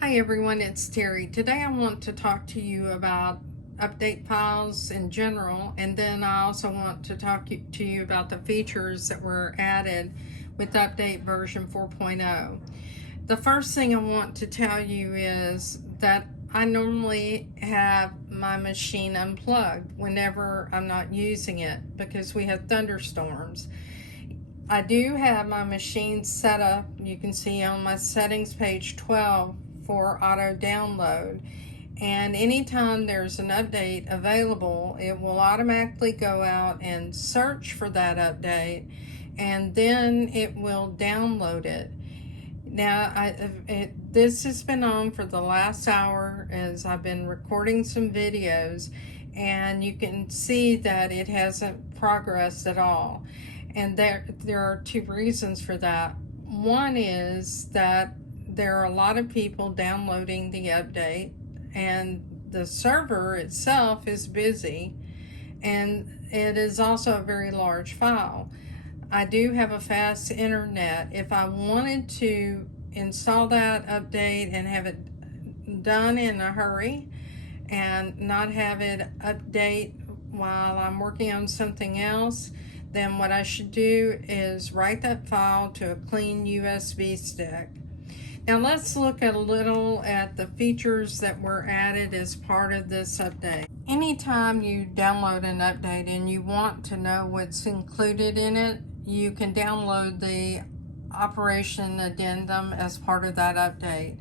Hi everyone, it's Terry. Today I want to talk to you about update files in general, and then I also want to talk to you about the features that were added with update version 4.0. The first thing I want to tell you is that I normally have my machine unplugged whenever I'm not using it because we have thunderstorms. I do have my machine set up, you can see on my settings page 12, for auto download, and anytime there's an update available, it will automatically go out and search for that update, and then it will download it. Now, this has been on for the last hour as I've been recording some videos, and you can see that it hasn't progressed at all. And there are two reasons for that. One is that there are a lot of people downloading the update, and the server itself is busy, and it is also a very large file. I do have a fast internet. If I wanted to install that update and have it done in a hurry and not have it update while I'm working on something else, then what I should do is write that file to a clean USB stick. Now let's look a little at the features that were added as part of this update. Anytime you download an update and you want to know what's included in it, you can download the operation addendum as part of that update.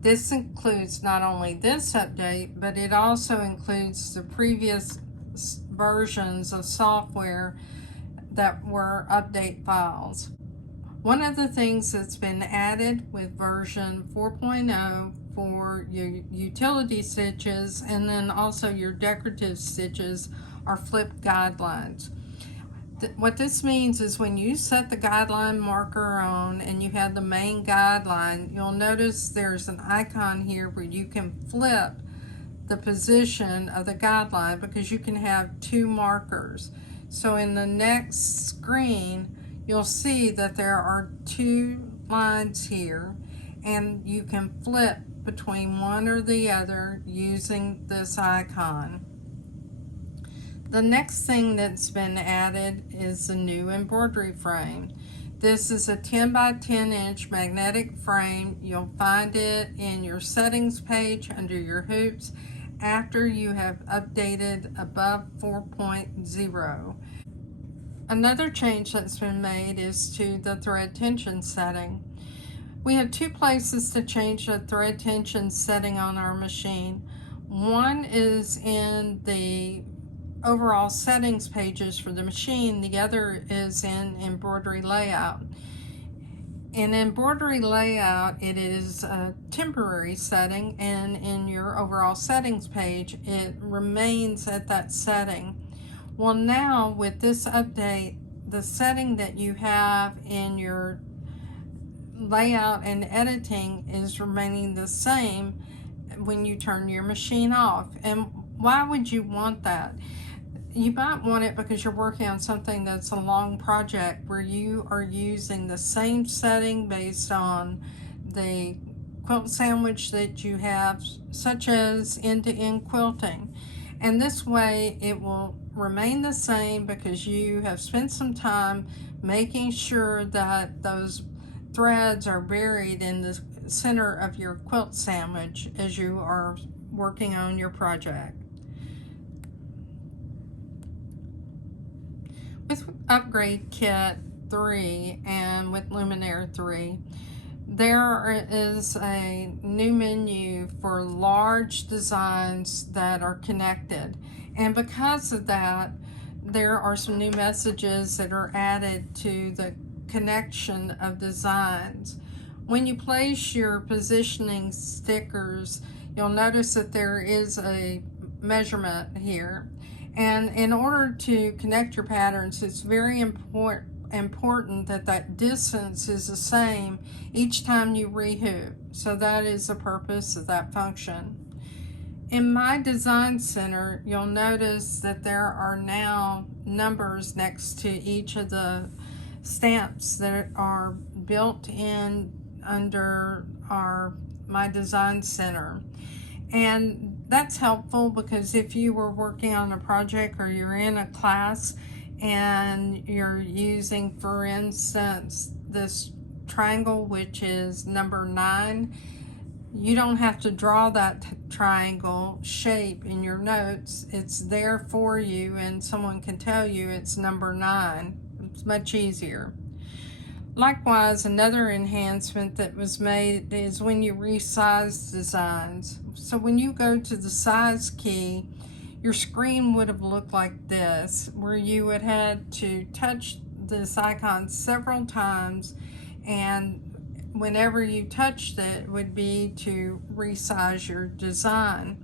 This includes not only this update, but it also includes the previous versions of software that were update files. One of the things that's been added with version 4.0 for your utility stitches and then also your decorative stitches are flipped guidelines. What this means is when you set the guideline marker on and you have the main guideline, you'll notice there's an icon here where you can flip the position of the guideline because you can have two markers. So in the next screen, you'll see that there are two lines here, and you can flip between one or the other using this icon. The next thing that's been added is the new embroidery frame. This is a 10 by 10 inch magnetic frame. You'll find it in your settings page under your hoops after you have updated above 4.0. Another change that's been made is to the thread tension setting. We have two places to change the thread tension setting on our machine. One is in the overall settings pages for the machine. The other is in embroidery layout. In embroidery layout, it is a temporary setting, and in your overall settings page, it remains at that setting. Well, now with this update, the setting that you have in your layout and editing is remaining the same when you turn your machine off. And why would you want that? You might want it because you're working on something that's a long project where you are using the same setting based on the quilt sandwich that you have, such as end-to-end quilting. And this way it will remain the same because you have spent some time making sure that those threads are buried in the center of your quilt sandwich as you are working on your project. With Upgrade Kit 3 and with Luminaire 3, there is a new menu for large designs that are connected, and because of that, there are some new messages that are added to the connection of designs. When you place your positioning stickers, you'll notice that there is a measurement here, and in order to connect your patterns, it's very important that that distance is the same each time you rehoop. So that is the purpose of that function. In my design center, you'll notice that there are now numbers next to each of the stamps that are built in under our my design center. And that's helpful because if you were working on a project or you're in a class and you're using, for instance, this triangle, which is number 9, you don't have to draw that triangle shape in your notes. It's there for you, and someone can tell you it's number 9. It's much easier. Likewise, another enhancement that was made is when you resize designs. So when you go to the size key, your screen would have looked like this, where you would have to touch this icon several times, and whenever you touched it would be to resize your design.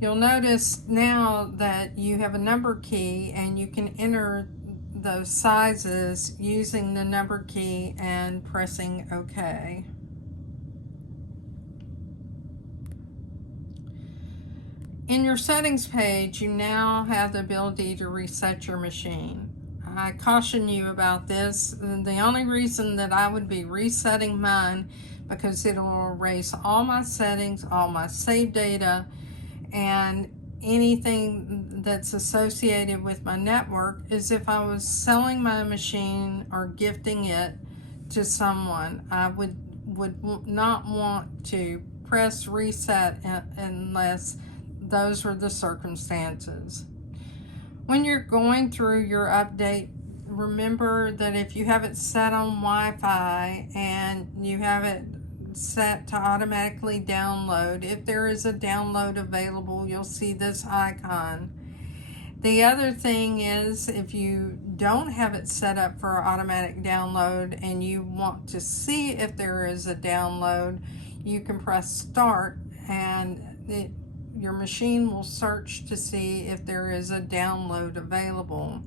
You'll notice now that you have a number key and you can enter those sizes using the number key and pressing OK. In your settings page, you now have the ability to reset your machine. I caution you about this. The only reason that I would be resetting mine, because it'll erase all my settings, all my saved data, and anything that's associated with my network, is if I was selling my machine or gifting it to someone. I would not want to press reset unless those were the circumstances. When you're going through your update, remember that if you have it set on Wi-Fi and you have it set to automatically download, if there is a download available, you'll see this icon. The other thing is, if you don't have it set up for automatic download and you want to see if there is a download, you can press start and your machine will search to see if there is a download available.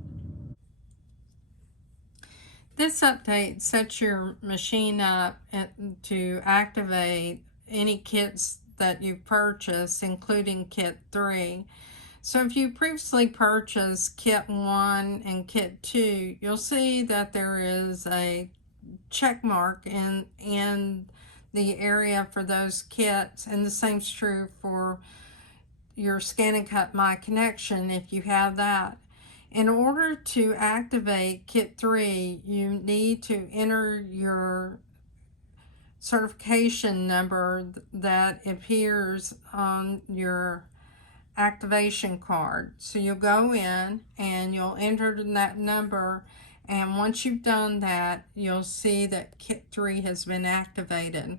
This update sets your machine up to activate any kits that you've purchased, including Kit 3. So if you previously purchased Kit 1 and Kit 2, you'll see that there is a check mark in the area for those kits, and the same's true for your Scan and Cut My Connection if you have that. In order to activate Kit 3, you need to enter your certification number that appears on your activation card. So you'll go in and you'll enter that number, and once you've done that, you'll see that Kit 3 has been activated.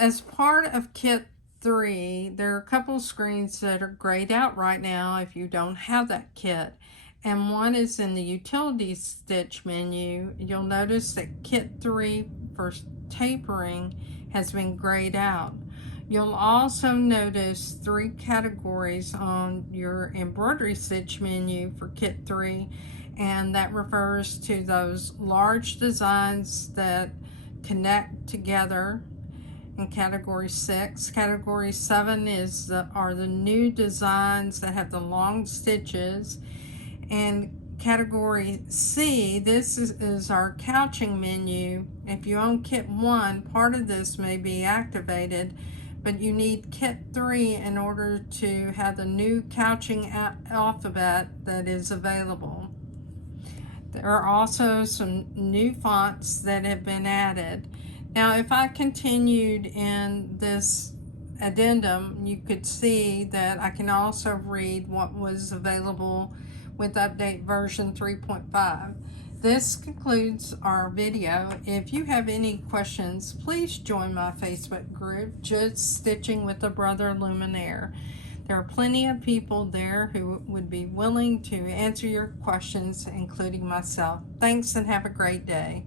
As part of Kit 3, there are a couple screens that are grayed out right now if you don't have that kit, and one is in the utility stitch menu. You'll notice that Kit 3 for tapering has been grayed out. You'll also notice 3 categories on your embroidery stitch menu for Kit 3, and that refers to those large designs that connect together in category 6. Category 7 are the new designs that have the long stitches. And category C, this is our couching menu. If you own Kit 1, part of this may be activated, but you need Kit 3 in order to have the new couching alphabet that is available. There are also some new fonts that have been added. Now, if I continued in this addendum, you could see that I can also read what was available with update version 3.5. This concludes our video. If you have any questions, please join my Facebook group, Just Stitching with a Brother Luminaire. There are plenty of people there who would be willing to answer your questions, including myself. Thanks and have a great day.